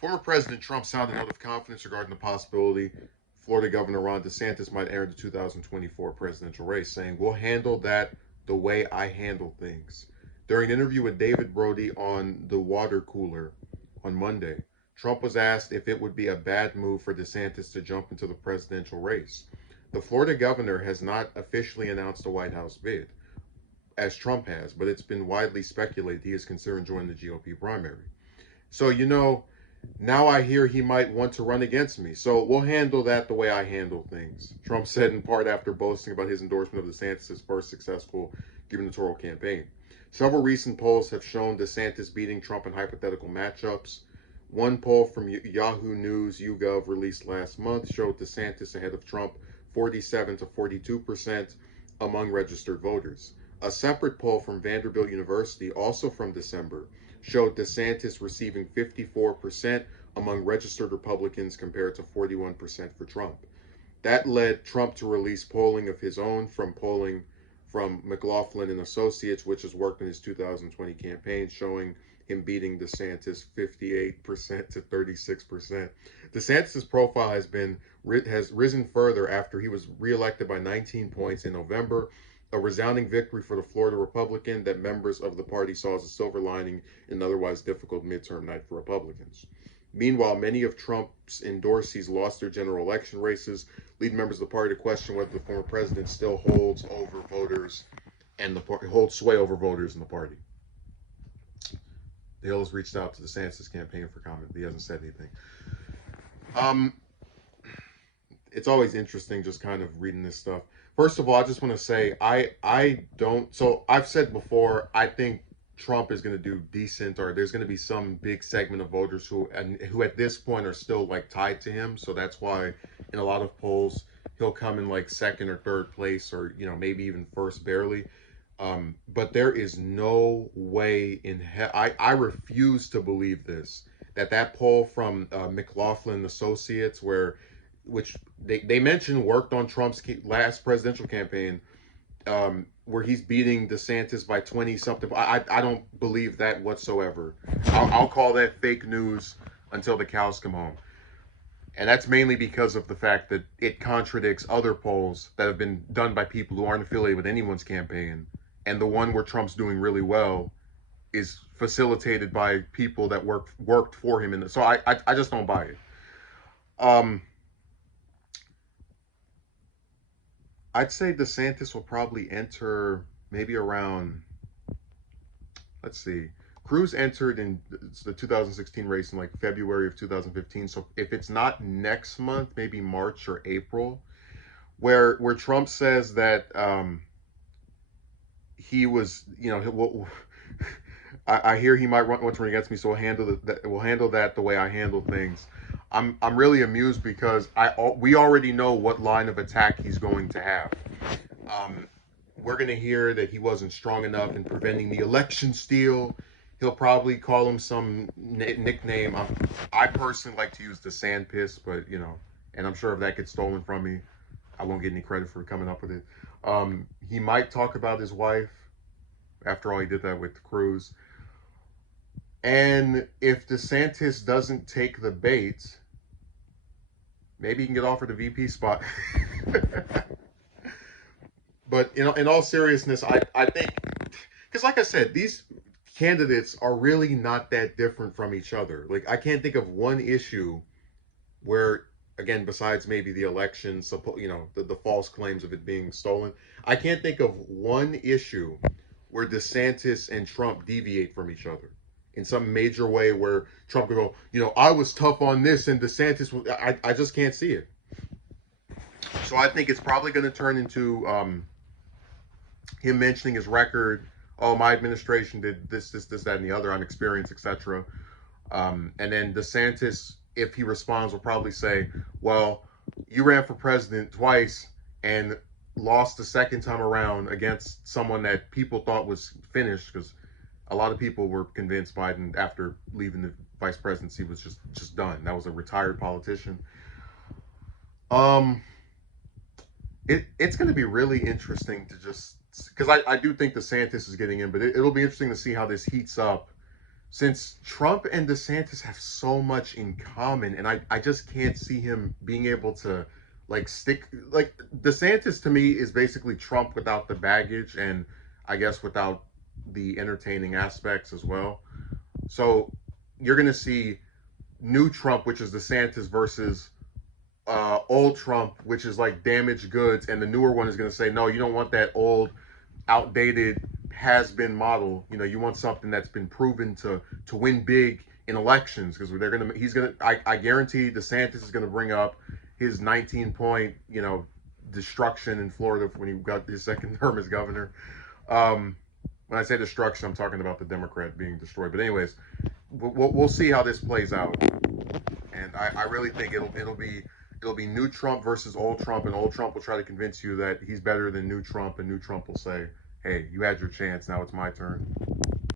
Former President Trump sounded out of confidence regarding the possibility Florida Governor Ron DeSantis might enter the 2024 presidential race, saying, "We'll handle that the way I handle things." During an interview with David Brody on The Water Cooler on Monday, Trump was asked if it would be a bad move for DeSantis to jump into the presidential race. The Florida governor has not officially announced a White House bid, as Trump has, but it's been widely speculated he is considering joining the GOP primary. So, now I hear he might want to run against me. So we'll handle that the way I handle things, Trump said in part after boasting about his endorsement of DeSantis' first successful gubernatorial campaign. Several recent polls have shown DeSantis beating Trump in hypothetical matchups. One poll from Yahoo News YouGov released last month showed DeSantis ahead of Trump 47 to 42% among registered voters. A separate poll from Vanderbilt University, also from December, showed DeSantis receiving 54% among registered Republicans compared to 41% for Trump. That led Trump to release polling of his own from McLaughlin and Associates, which has worked in his 2020 campaign, showing him beating DeSantis 58% to 36%. DeSantis' profile has risen further after he was reelected by 19 points in November, a resounding victory for the Florida Republican that members of the party saw as a silver lining in an otherwise difficult midterm night for Republicans. Meanwhile, many of Trump's endorsees lost their general election races, leading members of the party to question whether the former president still holds sway over voters in the party. The Hill has reached out to the DeSantis campaign for comment. He hasn't said anything. Um, it's always interesting just kind of reading this stuff. First of all, I just want to say I don't. So I've said before, I think Trump is going to do decent, or there's going to be some big segment of voters who at this point are still like tied to him. So that's why in a lot of polls he'll come in like second or third place, or maybe even first barely. But there is no way in hell. I refuse to believe this, that poll from McLaughlin Associates, which they mentioned worked on Trump's last presidential campaign, where he's beating DeSantis by 20 something. I don't believe that whatsoever. I'll call that fake news until the cows come home. And that's mainly because of the fact that it contradicts other polls that have been done by people who aren't affiliated with anyone's campaign. And the one where Trump's doing really well is facilitated by people that worked for him. So I just don't buy it. I'd say DeSantis will probably enter maybe around, let's see, Cruz entered in the 2016 race in like February of 2015. So if it's not next month, maybe March or April, where Trump says that he was, I hear he might want to run against me, so we'll handle that the way I handle things. I'm really amused because we already know what line of attack he's going to have. We're going to hear that he wasn't strong enough in preventing the election steal. He'll probably call him some nickname. I personally like to use the sand piss, but and I'm sure if that gets stolen from me, I won't get any credit for coming up with it. He might talk about his wife. After all, he did that with Cruz. And if DeSantis doesn't take the bait, maybe he can get offered a VP spot. But in all seriousness, I think, because like I said, these candidates are really not that different from each other. Like, I can't think of one issue where, again, besides maybe the election, the false claims of it being stolen, I can't think of one issue where DeSantis and Trump deviate from each other in some major way, where Trump could go, I was tough on this and DeSantis was, I just can't see it. So I think it's probably going to turn into him mentioning his record. Oh, my administration did this, that, and the other. I'm experienced, etc. And then DeSantis, if he responds, will probably say, well, you ran for president twice and lost the second time around against someone that people thought was finished, because a lot of people were convinced Biden, after leaving the vice presidency, was just done. That was a retired politician. It's going to be really interesting to just, because I do think DeSantis is getting in, but it'll be interesting to see how this heats up since Trump and DeSantis have so much in common, and I just can't see him being able to like stick like DeSantis to me is basically Trump without the baggage and I guess without the entertaining aspects as well. So you're gonna see new Trump, which is DeSantis, versus old Trump, which is like damaged goods, and the newer one is gonna say, no, you don't want that old outdated has been model. You know, you want something that's been proven to win big in elections because they're gonna he's gonna I guarantee DeSantis is gonna bring up his 19-point destruction in Florida when he got his second term as governor. When I say destruction, I'm talking about the Democrat being destroyed. But anyways, we'll see how this plays out, and I really think it'll be new Trump versus old Trump, and old Trump will try to convince you that he's better than new Trump, and new Trump will say, hey, you had your chance, now it's my turn.